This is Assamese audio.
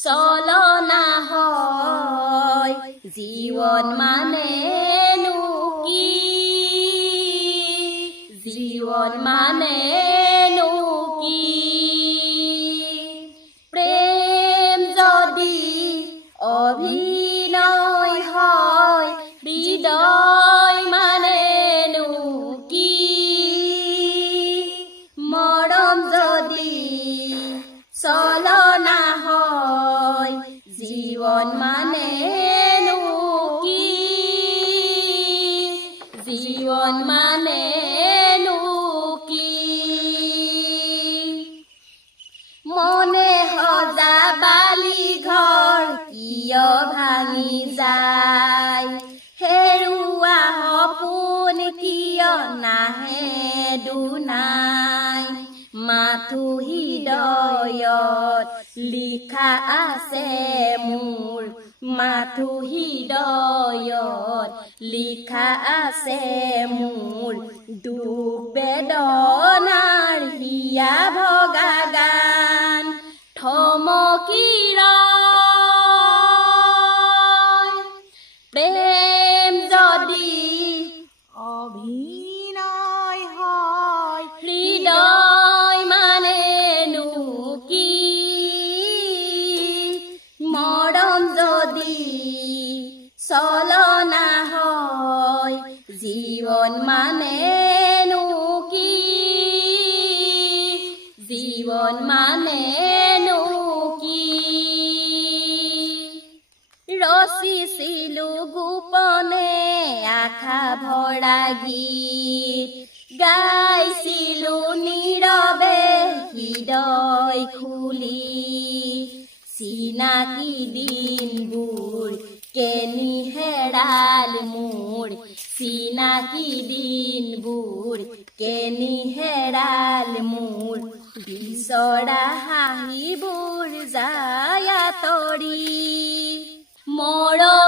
চলনা হয় জীৱন মানেনো কি জীৱন মানেনো কি প্ৰেম যদি অভিনয় হয় হৃদয় মানেনো কি মৰম যদি চলনা হয় জীৱন মানেনো কি জীৱন মানেনো কি মনে সজা বালি ঘৰ কিয় ভাঙি যায় হেৰুৱা সপোন কিয় নাহে দুনাই মাথো হৃদয়ত লিখা আছে মোৰ মাথো হৃদয়ত লিখা আছে মোৰ দুখ বেদনাৰ হিয়া ভগা গান থমকি ৰয় প্ৰেম যদি অভিনয় হয় হৃদয় মানেনো কি মৰম যদি চলনা হয় জীৱন মানেনো কি জীৱন মানেনো কি ৰচিছিলো গোপনে আশা ভৰা গীত গাইছিলো নীৰৱে হৃদয় খুলি চিনাকি দিনবোৰ কেনি হেৰাল মোৰ চিনাকি দিনবোৰ কেনি হেৰাল মোৰ বিচৰা হাঁহিবোৰ যায় আঁতৰি মৰম